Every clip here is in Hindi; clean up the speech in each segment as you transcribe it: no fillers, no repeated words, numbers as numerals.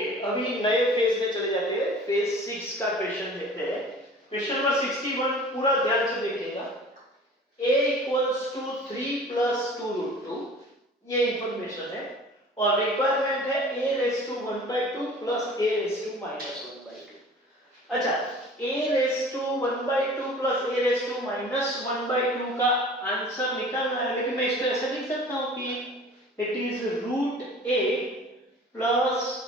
ओके, अभी नए फेज में चले जाते हैं। फेज 6 का क्वेश्चन देखते हैं। क्वेश्चन नंबर 61 पूरा ध्यान से देखिएगा। a equals to 3 plus 2 root 2, ये इंफॉर्मेशन है, और रिक्वायरमेंट है a raise to 1/2 plus a raise to minus 1/2। अच्छा, a raise to 1/2 plus a raise to minus 1/2 का आंसर निकालना है, लेकिन मैं इसको ऐसे लिख सकता हूं कि it is root a plus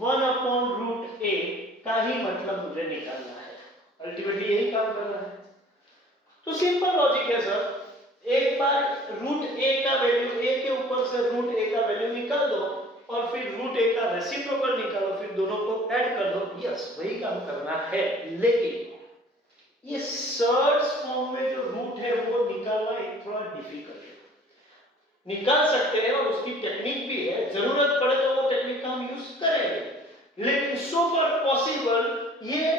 1 upon root a का ही मतलब मुझे निकालना है। अल्टीमेटली यही काम करना है। तो सिंपल लॉजिक है सर, एक बार रूट a का वैल्यू, a के ऊपर से रूट a का वैल्यू निकाल दो और फिर रूट a का रेसिप्रोकल निकालो, फिर दोनों को ऐड कर दो। यस, वही काम करना है, लेकिन ये सर्ड्स फॉर्म में जो रूट है वो निकालना एक थोड़ा डिफिकल्ट है। निकाल सकते हैं और उसकी टेक्निक भी है, जरूरत पड़े तो वो टेक्निक का हम यूज करेंगे, लेकिन सो फार पॉसिबल ये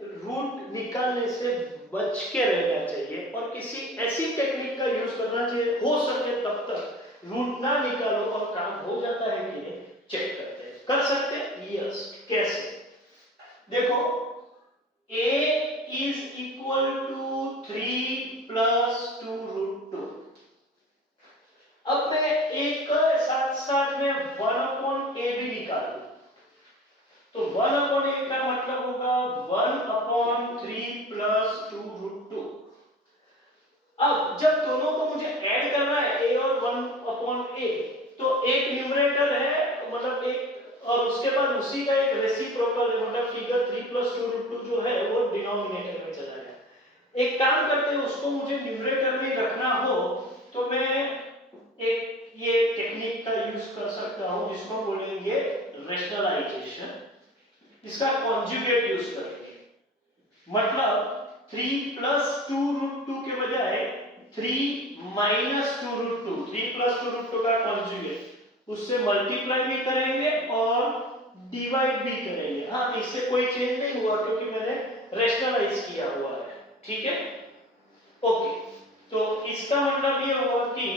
रूट निकालने से बच के रहना चाहिए और किसी ऐसी टेक्निक का यूज करना चाहिए, हो सके तब तक रूट ना निकालो और काम हो जाता है कि नहीं चेक करते हैं। कर सकते हैं? यस। कैसे? देखो, a is equal to 3 plus 2 root 2। अब मैं एक साथ साथ में 1 अपॉन a भी निकालूं, तो 1 अपॉन a का मतलब होगा 1 अपॉन 3 प्लस 2 रूट 2। अब जब दोनों को मुझे ऐड करना है a और 1 अपॉन a, तो एक न्यूमरेटर है, मतलब एक, और उसके बाद उसी का एक रेसिप्रोकल है, मतलब फिगर 3 प्लस 2 रूट 2 जो है वो डिनोमिनेटर में चला गया। एक काम करते हैं, उसको मुझे न्यूमरेटर में रखना हो तो मैं एक ये टेक्निक का यूज कर सकता हूं, जिसको बोलेंगे रेशनलाइजेशन। इसका कॉन्जुगेट यूज करके, मतलब 3 प्लस 2 रूट 2 के बजाय 3 माइनस 2 रूट 2, 3 प्लस 2 रूट 2 का कॉन्जुगेट, उससे मल्टीप्लाई भी करेंगे और डिवाइड भी करेंगे। हाँ, इससे कोई चेंज नहीं हुआ क्योंकि मैंने रेशनलाइज किया हुआ है। ठीक है, ओके। तो इसका मतलब ये हुआ कि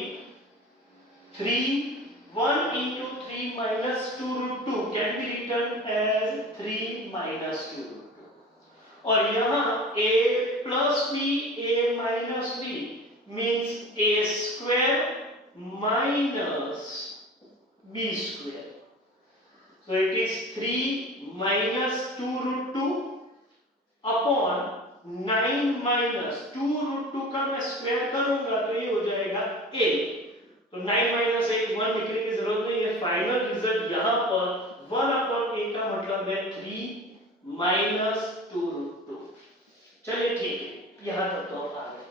1 into 3 minus 2 root 2 can be written as 3 minus 2 root 2, और यहाँ a plus b, a minus b means a square minus b square. So it is 3 minus 2 root 2 upon 9 minus 2 root 2 का मैं स्क्वायर करूंगा तो ये हो जाएगा a। तो 9 माइनस 1 1 लिखने की जरूरत नहीं है। फाइनल रिजल्ट यहाँ पर 1 अपॉन a का मतलब है 3 माइनस 2 रूट 2। चलिए ठीक है, यहाँ तक तो आ गए।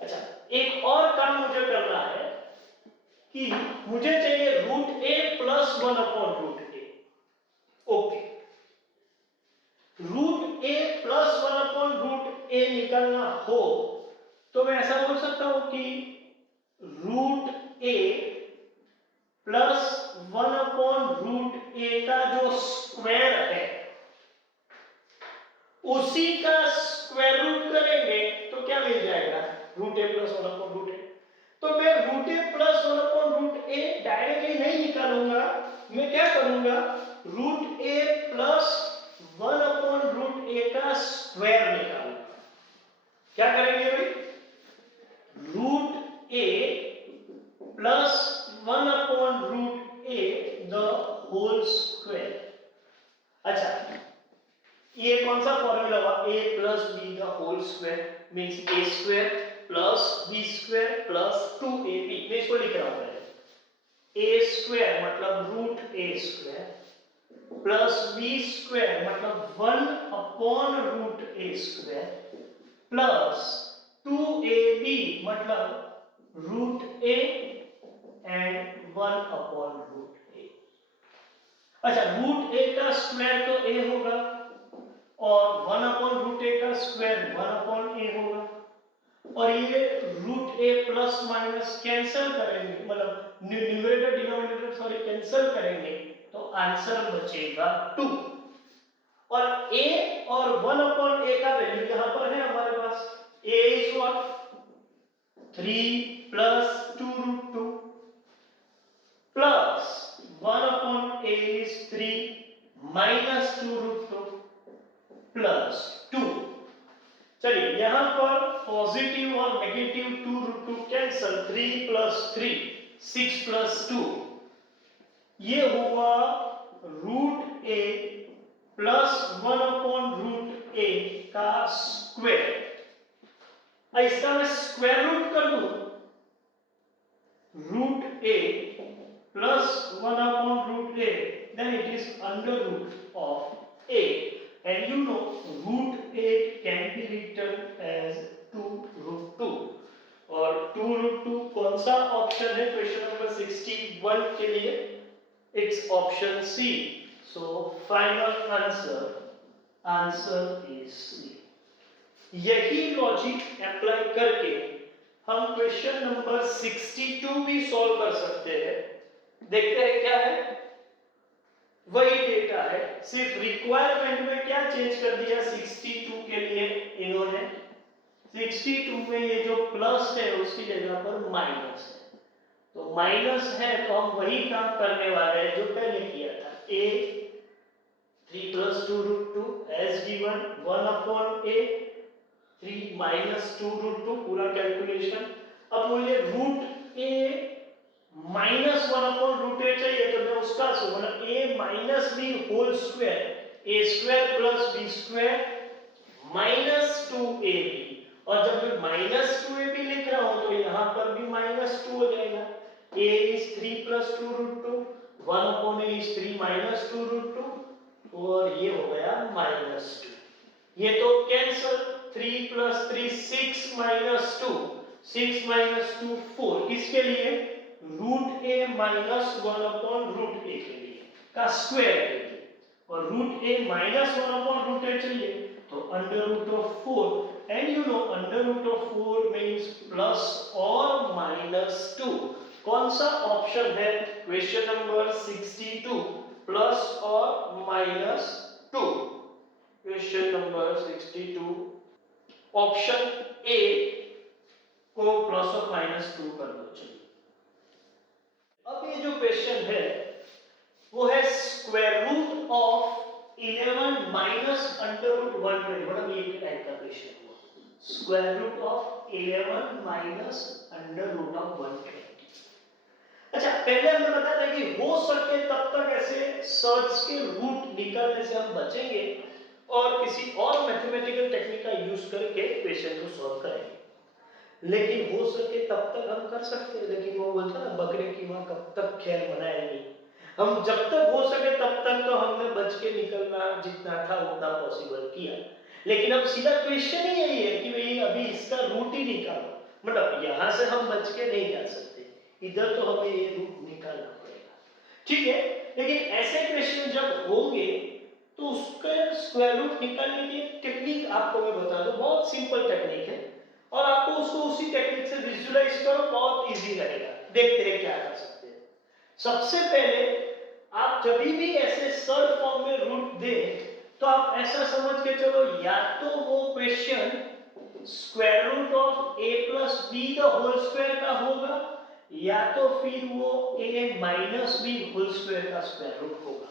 अच्छा, एक और काम मुझे करना है कि मुझे चाहिए root a plus 1 upon root a। Okay, root a plus 1 upon root a निकालना हो तो मैं ऐसा बोल सकता हूं कि root a plus 1 upon root a का जो स्क्वायर है उसी का स्क्वायर रूट करेंगे तो क्या मिल जाएगा? Root a plus 1 upon root a। तो मैं root a plus 1 upon root a directly नहीं निकालूंगा, मैं क्या करूंगा, root a plus 1 upon root a का स्क्वायर निकालूंगा। क्या करेंगे भाई? Root a plus 1 upon root a the whole square. अच्छा, ये कौन सा फॉर्मूला हुआ? a plus b the whole square means a square plus b square plus 2ab। मैं इसको लिख रहा हूं पहले। a स्क्वायर मतलब root a square plus b square मतलब 1 upon root a square plus 2ab मतलब root a and 1 upon root a। अच्छा, रूट a का स्क्वायर तो a होगा और 1 अपॉन रूट a का स्क्वायर 1 अपॉन a होगा, और ये root a plus minus cancel करेंगे, मतलब न्यूमरेटर डिनोमिनेटर सॉरी कैंसिल करेंगे तो आंसर बचेगा 2। और a और 1 अपॉन a का वैल्यू यहां पर है हमारे पास। a is what? 3 plus 2 root 2 plus 1 upon a is 3 -2√2 plus 2। चलिए यहां पर पॉजिटिव और नेगेटिव 2√2 कैंसल, 3 प्लस 3 6 प्लस 2, ये हुआ √a प्लस 1/√a का स्क्वायर। इसका मैं स्क्वायर रूट कर दूं, √a plus 1/√a, then it is under root of a, and you know √a can be written as 2√2, और 2√2 कौन सा ऑप्शन है क्वेश्चन नंबर 61 के लिए? It's option C. So final answer is C. यही लॉजिक अप्लाई करके हम क्वेश्चन नंबर 62 भी सॉल्व कर सकते हैं। देखते हैं क्या है, वही डेटा है, सिर्फ रिक्वायरमेंट में क्या चेंज कर दिया 62 के लिए इन्होंने। 62 में ये जो प्लस है उसकी जगह पर माइनस है, तो माइनस है तो हम वही काम करने वाले हैं जो पहले किया था। a 3 plus 2√2 as given, 1/a 3 minus 2√2 पूरा कैलकुलेशन। अब मुझे √a माइनस 1/√a चाहिए, तो मैं उसका मतलब a minus b whole square, a square plus b square minus 2ab, और जब मैं माइनस 2ab लिख रहा हूं तो यहां पर भी माइनस 2 हो जाएगा। a is 3 plus 2√2, 1/a is 3 minus 2√2, और ये हो गया -2। ये तो कैंसल, 3 plus 3 6 minus 2, 6 minus 2 4, किसके लिए? √a minus 1/√a के लिए का स्क्वायर के लिए, और √a minus 1/√a चाहिए तो √4, and you know √4 means plus और -2। कौन सा ऑप्शन है क्वेश्चन नंबर 62, प्लस और -2? क्वेश्चन नंबर 62 ऑप्शन ए को प्लस और -2 कर दो। चलिए अब ये जो क्वेश्चन है वो है स्क्वायर रूट ऑफ 11 माइनस √120, मतलब ये टाइप का क्वेश्चन हुआ, स्क्वायर रूट ऑफ 11 माइनस √120। अच्छा, पहले हमने बताया था कि हो सके तब तक ऐसे सर्च के रूट निकालने से हम बचेंगे और किसी और मैथमेटिकल टेक्निक का यूज करके क्वेश्चन को सॉल्व करेंगे। लेकिन हो सके तब तक हम कर सकते हैं, लेकिन वो बोलता ना बकरे की मां कब तक खैर मनाएगी। हम जब तक हो सके तब तक तो हमने बच के निकलना जितना था उतना पॉसिबल किया, लेकिन अब सीधा क्वेश्चन ही यही है कि भाई अभी इसका रूट ही निकालो, मतलब यहां से हम बच के नहीं जा सकते, इधर तो हमें ये रूट निकालना पड़ेगा, ठीक है। लेकिन ऐसे क्वेश्चन जब होंगे तो उसका स्क्वायर रूट निकालने की टेक्निक आपको मैं बता दूं, बहुत सिंपल टेक्निक है, और आपको उसको उसी टेक्निक से विजुअलाइज करो, बहुत इजी रहेगा। देखते हैं क्या कर सकते हैं। सबसे पहले आप जब भी ऐसे सर्ड फॉर्म में रूट दे तो आप ऐसा समझ के चलो, या तो वो question square root of a plus b the whole square का होगा, या तो फिर वो a minus b whole square का स्क्वायर रूट होगा।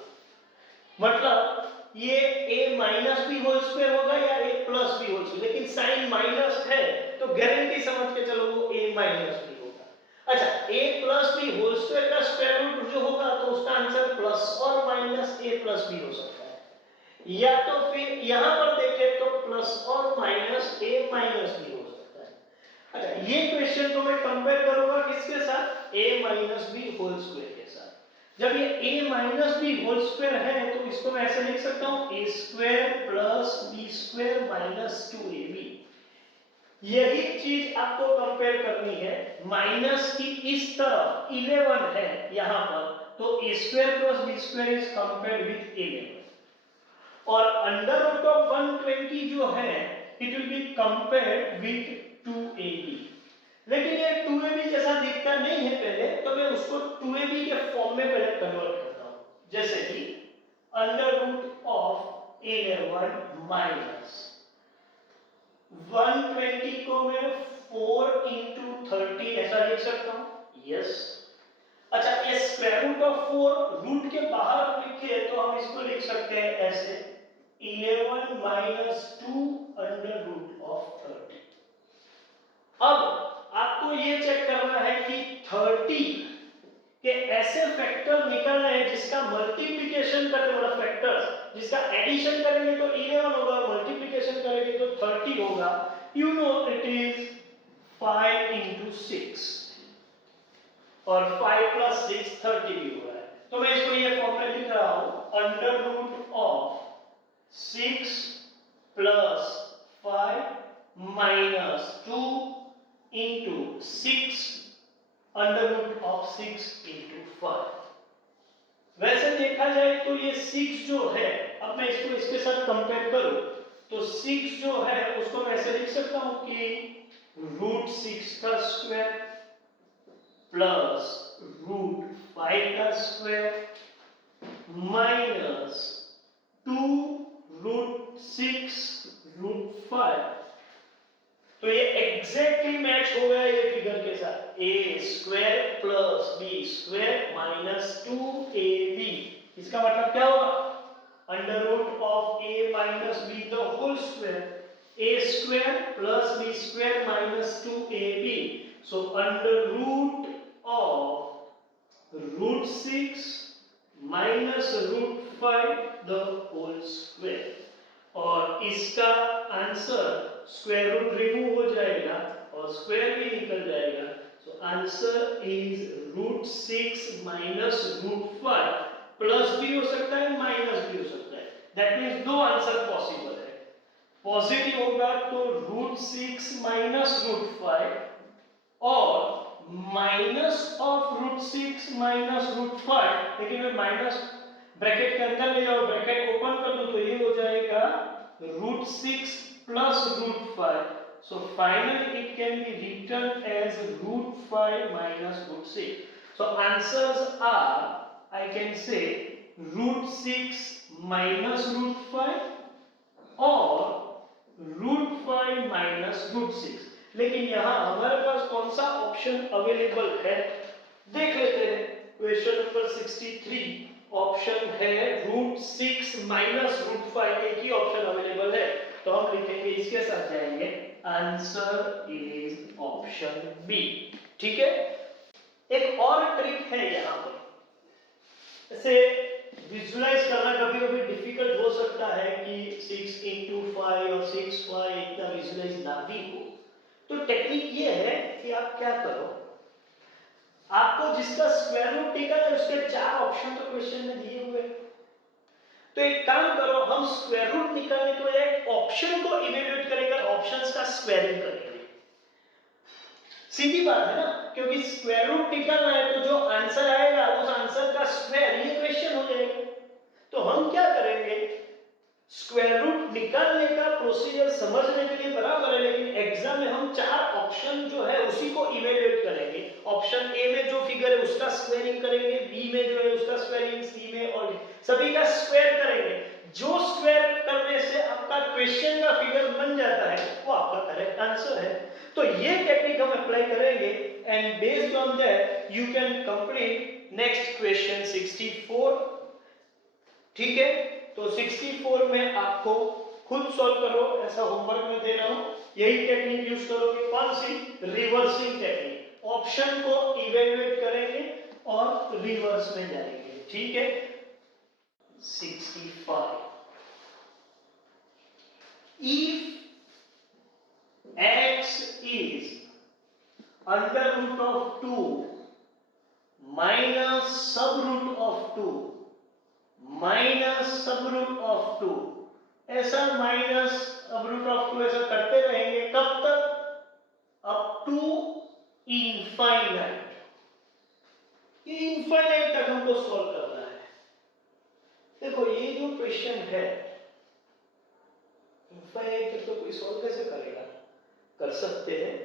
मतलब ये a minus b whole square होगा या a plus b whole square, लेकिन साइन माइनस है तो गारंटी समझ के चलो वो a माइनस बी होगा। अच्छा, a plus b whole square का स्क्वायर रूट जो होगा तो उसका आंसर प्लस और माइनस a प्लस बी हो सकता है, या तो फिर यहां पर देखें तो प्लस और माइनस a माइनस बी हो सकता है। अच्छा, ये क्वेश्चन को मैं कंपेयर करूंगा किसके साथ? a minus b whole square के साथ। जब ये a minus b whole square है तो इसको मैं ऐसे लिख सकता हूं, a square plus b square minus 2ab। यही चीज आपको कंपेयर करनी है, माइनस की इस तरफ 11 है यहां पर, तो a square plus b square is compared with 11, और अंडर रूट ऑफ 120 जो है it will be compared with 2ab। लेकिन ये 2ab जैसा दिखता नहीं है पहले, तो मैं उसको 2ab के फॉर्म में पहले कन्वर्ट करता हूं, जैसे कि अंडर रूट ऑफ 11 माइनस 120 को मैं 4 into 30 ऐसा लिख सकता हूं, यस। अच्छा, ये स्क्वायर रूट ऑफ 4 रूट के बाहर लिखे तो हम इसको लिख सकते हैं ऐसे 11 माइनस 2 अंडर रूट ऑफ 30। अब आपको ये चेक करना है कि 30 के ऐसे फैक्टर निकल रहे हैं जिसका मल्टीप्लिकेशन करते मतलब फैक्टर्स जिसका एडिशन करेंगे तो 11 होगा, मल्टीप्लिकेशन करेंगे तो 30 होगा। You know it is 5 into 6 और 5 plus 6 30 भी हो रहा है। तो मैं इसको ये फॉर्म में लिख रहा हूं under root of 6 plus 5 minus 2 into 6 under root of 6 into 5। वैसे देखा जाए तो ये 6 जो है, अब मैं इसको इसके साथ कंपेयर करूं तो 6 जो है उसको मैं ऐसे लिख सकता हूं कि रूट 6 का स्क्वायर प्लस रूट 5 का स्क्वायर माइनस 2 रूट 6 रूट 5। तो ये एग्जैक्टली मैच हो गया ये फिगर के साथ, A square plus B square minus 2ab। इसका मतलब क्या होगा under root of a minus b the whole square, a square plus b square minus 2ab। So under root of root 6 minus root 5 the whole square. और इसका आंसर स्क्वायर रूट रिमूव हो जाएगा और स्क्वायर भी निकल जाएगा। So answer is root 6 minus root 5 plus भी हो सकता है माइनस भी हो सकता है। दैट मीन्स दो आंसर पॉसिबल है। पॉजिटिव होगा तो रूट 6 माइनस रूट 5 और minus of root 6 minus root 5। लेकिन मैं माइनस ब्रैकेट के अंदर ले जाओ, ब्रैकेट ओपन कर दो तो ये हो जाएगा root 6 plus root 5. So finally it can be written as root 5 minus root 6. So answers are, I can say root 6 minus root 5 or root 5 minus root 6। लेकिन यहाँ हमारे पास कौन सा ऑप्शन अवेलेबल है देख लेते हैं। क्वेश्चन नंबर 63 ऑप्शन है रूट 6 माइनस रूट 5, एक ही ऑप्शन अवेलेबल है तो हम लिखेंगे इसके साथ जाएंगे आंसर इज ऑप्शन बी। ठीक है, एक और ट्रिक है यहाँ पर, इसे विजुलाइज करना कभी कभी डिफिकल्ट हो सकता है कि 6 into 5 और 6 5 इतना विजुलाइज ना भी हो। तो टेक्निक ये है कि आप क्या करो, आपको जिसका स्क्वायर रूट निकालना है उसके 4 ऑप्शन तो क्वेश्चन में दिए हुए हैं। तो एक काम करो, हम स्क्वायर रूट निकालने के बजाय ऑप्शन को इवेल्युएट करेंगे, ऑप्शंस का स्क्वायरिंग करेंगे। सीधी बात है ना, क्योंकि स्क्वायर रूट निकालना है तो जो आंसर आएगा उस आंसर का स्क्वायर, ये क्वेश्चन हो जाएगा। तो हम क्या करेंगे, स्क्वायर रूट निकालने का प्रोसीजर समझने के लिए बराबर है, लेकिन एग्जाम में हम 4 ऑप्शन जो है उसी को इवेल्युएट करेंगे। ऑप्शन ए में जो फिगर है उसका स्क्वायरिंग करेंगे, बी में जो है उसका स्क्वायरिंग, सी में, और सभी का स्क्वायर करेंगे। जो स्क्वायर करने से आपका क्वेश्चन का फिगर बन जाता है वो आपका करेक्ट आंसर है। तो ये टेक्निक हम अप्लाई करेंगे and based on that you can complete next question 64। ठीक है, तो 64 में आपको खुद सॉल्व करो, ऐसा होमवर्क में दे रहा हूं। यही टेक्निक यूज करोगे, कौन सी, रिवर्सिंग टेक्निक। ऑप्शन को इवेल्युएट करेंगे और रिवर्स में जाएंगे। ठीक है, 65 if x is under root of 2 minus sub root of 2 minus सब रूट ऑफ 2, ऐसा माइनस सब रूट ऑफ 2 ऐसा करते रहेंगे कब तक, अप टू इनफाइनाइट। ये इनफाइनाइट तक हमको सॉल्व करना है। देखो ये जो क्वेश्चन है इनफाइनाइट तक तो कोई सॉल्व कैसे करेगा, कर सकते हैं,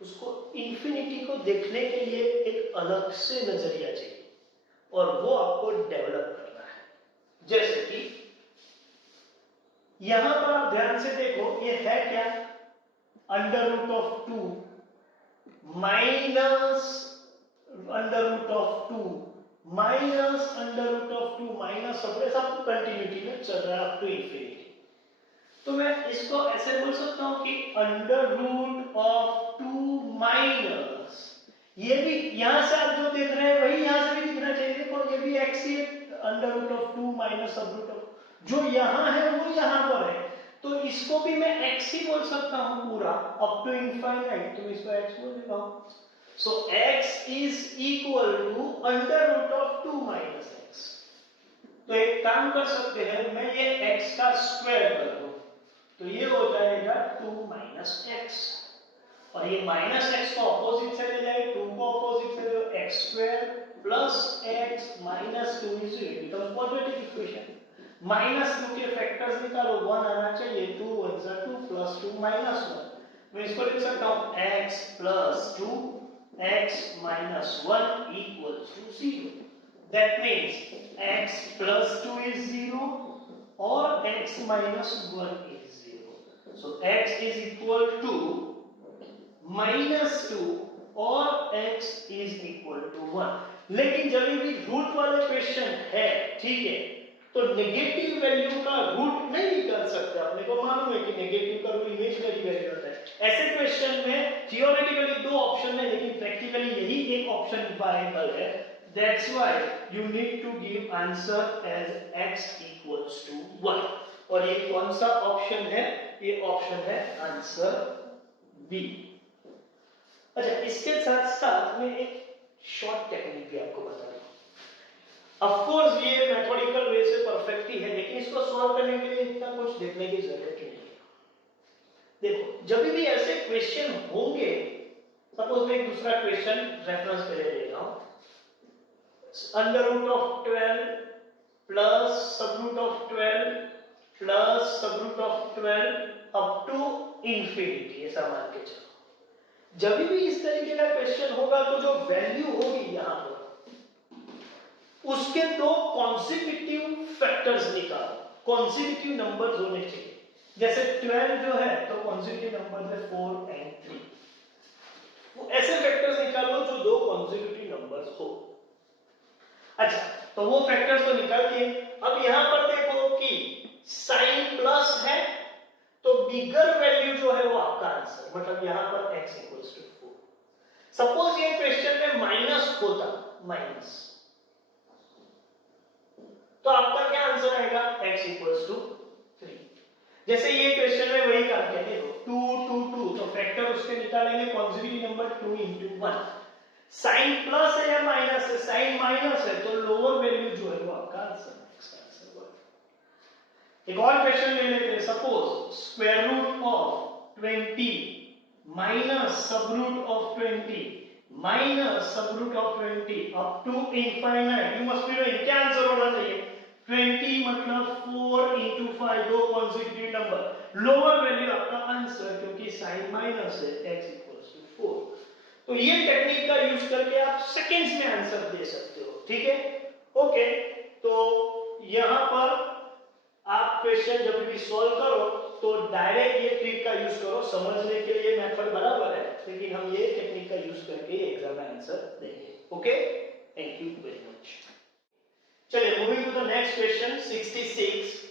उसको इंफिनिटी को देखने के लिए एक अलग से नजरिया चाहिए और वो आपको डेवलप करना है। जैसे कि यहां पर आप ध्यान से देखो, ये है क्या, under root of 2 minus under root of 2 minus under root of 2 minus सब कंटिन्यूटी में चल रहा है अप टू इंफिनिटी। तो मैं इसको ऐसे बोल सकता हूं कि अंडर रूट ऑफ 2 माइनस, ये भी यहां से आप जो देख रहे हैं वही यहां से भी दिखना चाहिए। देखो ये भी x ही अंडर रूट ऑफ 2 माइनस सब रूट ऑफ जो यहां है वो यहां पर है, तो इसको भी मैं x ही बोल सकता हूं पूरा अप टू इनफाइनाइट, तो मैं इसको x बोल देता हूं। So x is equal to under root of 2 minus x। तो एक काम कर सकते हैं, मैं ये x का स्क्वायर कर दूं, तो ये हो जाएगा 2 माइनस एक्स, और ये माइनस एक्स को ऑपोजिट से ले जाए, 2 को ऑपोजिट से ले, x square plus x minus 2 is become quadratic equation. Minus 2 के फैक्टर्स निकालो, 1 आना चाहिए, 2 1 जा 2 प्लस 2 माइनस 1। मैं इसको लिख सकता हूं x plus 2 x minus 1 equals to 0। That means x plus 2 is 0 और x minus 1 is 0. So x is equal to minus 2 और x is equal to 1। लेकिन जब भी रूट वाले क्वेश्चन है, ठीक है, तो नेगेटिव वैल्यू का रूट नहीं निकाल सकते। अपने को मालूम है कि नेगेटिव का रूट इमेजिनरी वैल्यू होता है। ऐसे क्वेश्चन में थियोरेटिकली दो ऑप्शन है, लेकिन प्रैक्टिकली यही एक ऑप्शन वायबल है। That's why you need to give answer as x equals to 1। और ये कौन सा ऑप्शन है? ये ऑप्शन है आंसर बी। अच्छा, इसके साथ साथ मैं एक शॉर्ट टेक्निक भी आपको बता रहा हूं। ऑफ कोर्स ये मैथमेटिकल वे से परफेक्ट ही है, लेकिन इसको सॉल्व करने के लिए इतना कुछ देखने की जरूरत नहीं है। देखो, जब भी ऐसे क्वेश्चन होंगे, सपोज मैं एक दूसरा क्वेश्चन रेफरेंस पे ले रहा हूं, अंडर रूट ऑफ 12 प्लस सब रूट ऑफ 12 प्लस सब root of 12 up to infinity, ऐसा मान के चलो। जब भी इस तरीके का क्वेश्चन होगा, तो जो वैल्यू होगी यहां पर, उसके दो कॉन्सिक्यूटिव फैक्टर्स निकालो, कॉन्सिक्यूटिव नंबर्स होने चाहिए। जैसे 12 जो है, तो कॉन्सिक्यूटिव नंबर है 4 एंड 3। वो ऐसे फैक्टर्स निकालो जो दो कॉन्सिक्यूटिव नंबर्स हो। अच्छा, तो वो फैक्टर्स तो निकाल दिए। अब यहां पर देखो कि साइन प्लस है, तो बिगर वैल्यू जो है वो आपका आंसर, मतलब यहां पर x इक्वल्स टू 4। सपोज ये क्वेश्चन में माइनस होता, माइनस, तो आपका क्या आंसर आएगा? x equals to 3। जैसे ये क्वेश्चन में वही काम किया, देखो 2 2 2, तो फैक्टर उसके निकालेंगे consecutive number 2 into 1। Sign plus है या माइनस है? साइन माइनस है, तो लोअर वैल्यू जो है वो आपका आंसर है, इसका आंसर है। एक और क्वेश्चन ले लेते हैं। Suppose square root of 20 minus सब रूट ऑफ 20 माइनस सब root of 20 up to infinite. You must be knowing क्या आंसर होना चाहिए? 20 मतलब 4 into 5, दो कॉन्जिक्यूटिव नंबर, लोअर वैल्यू आपका आंसर, क्योंकि साइन माइनस है, x इक्वल्स टू 4। तो ये टेक्निक का यूज करके आप सेकंड्स में आंसर दे सकते हो, ठीक है? ओके, तो यहां पर आप क्वेश्चन जब भी सॉल्व करो, तो डायरेक्ट ये ट्रिक का यूज करो। समझने के लिए मेथड बराबर है, लेकिन हम ये टेक्निक का यूज करके एग्जाम में आंसर देंगे। Okay, thank you very much. चलिए, moving to the next question 66।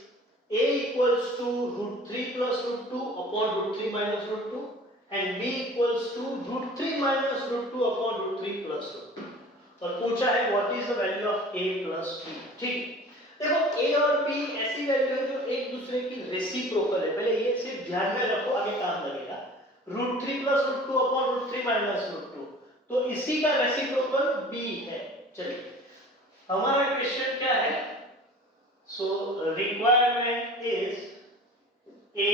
a equals to √3 plus √2 upon √3 minus √2 and b equals to √3 minus √2 upon √3 plus √2। और पूछा है what is the value of a plus b। ठीक, देखो a और b ऐसी वैल्यू है जो एक दूसरे की रेसिप्रोकल है। पहले ये सिर्फ ध्यान में रखो, आगे काम लगेगा। √3 plus √2 upon √3 minus √2, तो इसी का रेसिप्रोकल b है। चलिए, हमारा क्वेश्चन क्या है? So requirement is a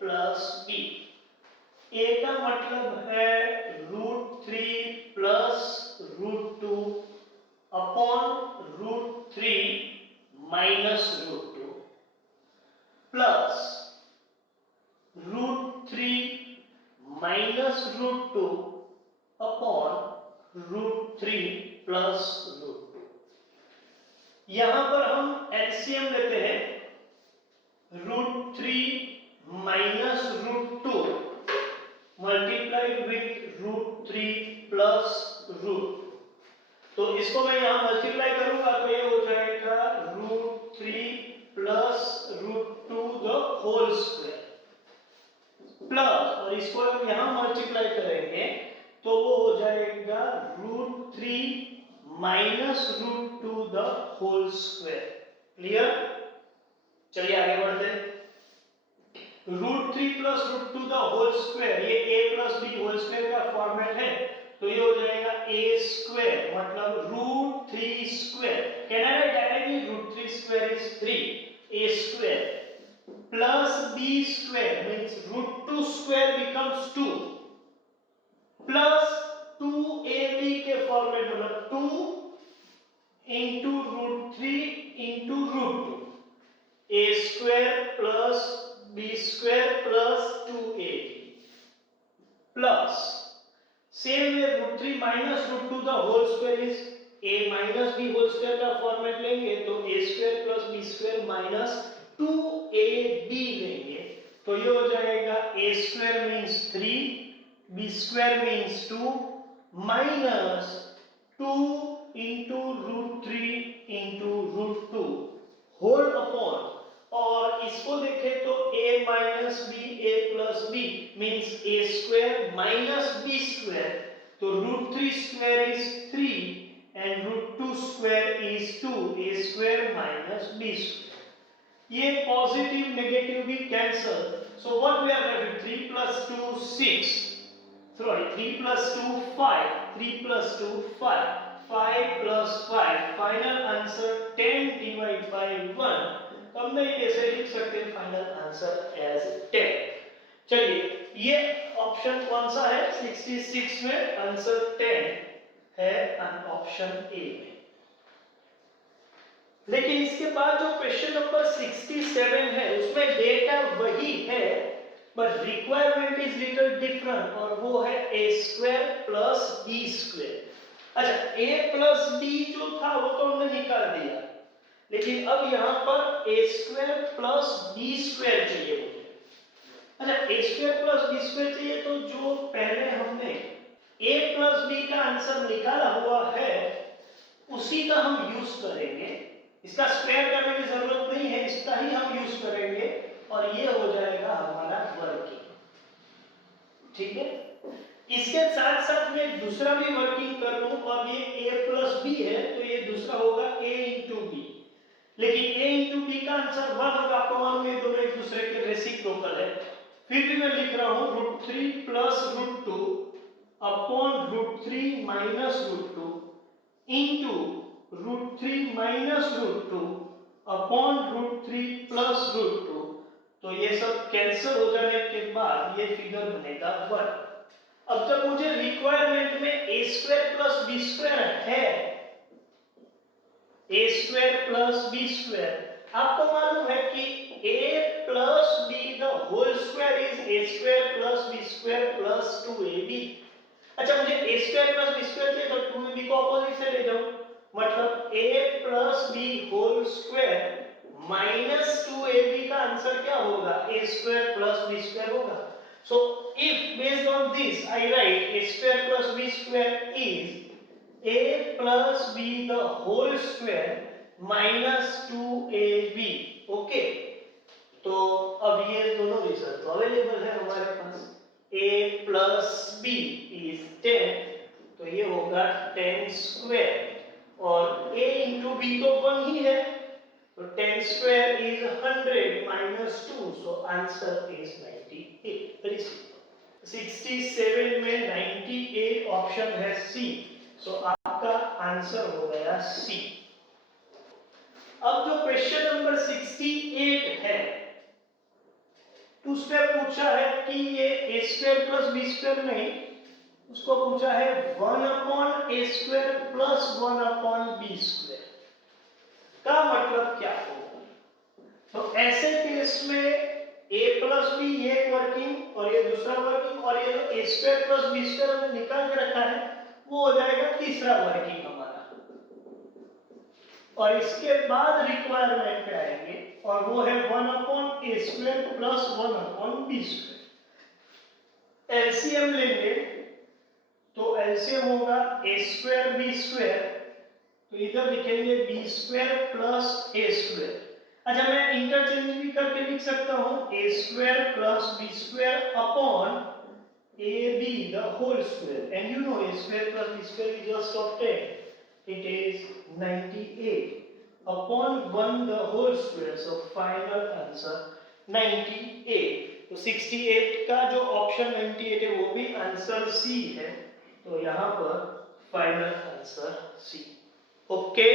plus b। a का मतलब है √3 plus √2 upon √3 minus √2 plus √3 minus √2 upon √3 plus √2। यहां पर हम एलसीएम लेते हैं। √3 माइनस √2 मल्टीप्लाइड विथ √3 प्लस √2, तो इसको मैं यहाँ मल्टीप्लाई करूंगा तो ये हो जाएगा √3 plus √2 the whole square plus, और इसको हम यहाँ मल्टीप्लाई करेंगे तो वो हो जाएगा √3 minus √2 the whole square. Clear? चलिए आगे बढ़ते हैं। √3 प्लस √2 द होल स्क्वायर, ये a plus b whole square का फॉर्मेट है, तो ये हो जाएगा a स्क्वायर मतलब √3 square. Can I write directly √3 square is 3 a square plus b square means √2 square becomes 2 plus 2ab के फॉर्मेट मतलब 2 into √3 into √2 a square plus b square plus 2ab plus same way √3 minus √2 the whole square is a minus b whole square का फॉर्मेट लेंगे तो a square plus b square minus 2ab लेंगे तो ये हो जाएगा a square means 3 b square means 2 minus 2 into √3 into √2 whole upon, और इसको देखें तो a minus b a plus b means a square minus b square, तो √3 square is 3 and √2 square is 2 a square minus b square. ये पॉजिटिव नेगेटिव भी cancel, so what we are having 3 plus 2 6, sorry 3 plus 2 5, 3 plus 2 5, 5 plus 5, final answer 10 divide by 1, तो हम ऐसे लिख सकते हैं फाइनल आंसर एज 10। चलिए ये ऑप्शन कौन सा है 66 में, आंसर 10 है ऑप्शन ए में। लेकिन इसके बाद जो क्वेश्चन नंबर 67 है उसमें डेटा वही है but requirement is little different, और वो है a square plus b square. अच्छा a प्लस b जो था वो तो हमने निकाल दिया, लेकिन अब यहाँ पर a square plus b square चाहिए मुझे। अच्छा a square plus b square चाहिए तो जो पहले हमने a प्लस b का आंसर निकाला हुआ है उसी का हम यूज करेंगे, इसका स्क्वायर करने की जरूरत नहीं है, इसका ही हम यूज करेंगे और ये हो जाएगा हमारा वर्किंग। ठीक है, इसके साथ साथ मैं दूसरा भी वर्किंग कर लूं और ये a प्लस बी है तो ये दूसरा होगा a इंटू बी, लेकिन a इंटू बी का आंसर 1 होगा, आपको मालूम है दोनों एक दूसरे के रेसिप्रोकल है। फिर भी मैं लिख रहा हूं √3 plus √2 upon √3 minus √2 into √3 minus √2 upon √3 plus √2, तो ये सब कैंसिल हो जाने के बाद ये फिगर बनेगा 1। अब जब मुझे रिक्वायरमेंट में a square plus b square है, a square plus b square, आपको मालूम है कि a plus b the whole square is a square plus b square plus 2ab। अच्छा मुझे a square plus b square चाहिए तो 2ab को अपोजिट से ले जाओ, मतलब a plus b whole square minus 2ab का आंसर क्या होगा a square plus b square होगा। So if based on this I write a square plus b square is a plus b the whole square minus 2ab। Okay, तो अब ये दोनों रिजल्ट अवेलेबल है हमारे पास, a plus b is 10 तो ये होगा 10 स्क्वायर और a into b तो 1 ही है तो 10 square is 100 minus 2 so answer is 98। Very simple. 67 में 98 ऑप्शन है सी, सो आपका आंसर हो गया सी। अब जो क्वेश्चन नंबर 68 है उसमें पूछा है कि ये a square plus b square नहीं, उसको पूछा है 1 upon a square plus 1 upon b square का मतलब क्या होगा। तो ऐसे केस में a प्लस बी ये वर्किंग और ये दूसरा वर्किंग, और ये जो a square plus b square हमने निकाल के रखा है वो हो जाएगा तीसरा वर्किंग हमारा, और इसके बाद रिक्वायरमेंट पे आएंगे और वो है 1 upon a square plus 1 upon b square. LCM लेंगे तो एलसीएम होगा a स्क्वायर b स्क्वायर तो इधर लिखेंगे B square plus A square. अच्छा, मैं इंटरचेंज भी करके लिख सकता हूँ A square plus B square upon ab the whole square, and you know a square plus b square is just of 10. It is 98 upon 1 the whole square, so final answer 98. तो 68 का जो ऑप्शन 98 है वो भी आंसर सी है, तो यहाँ पर फाइनल आंसर सी। ओके।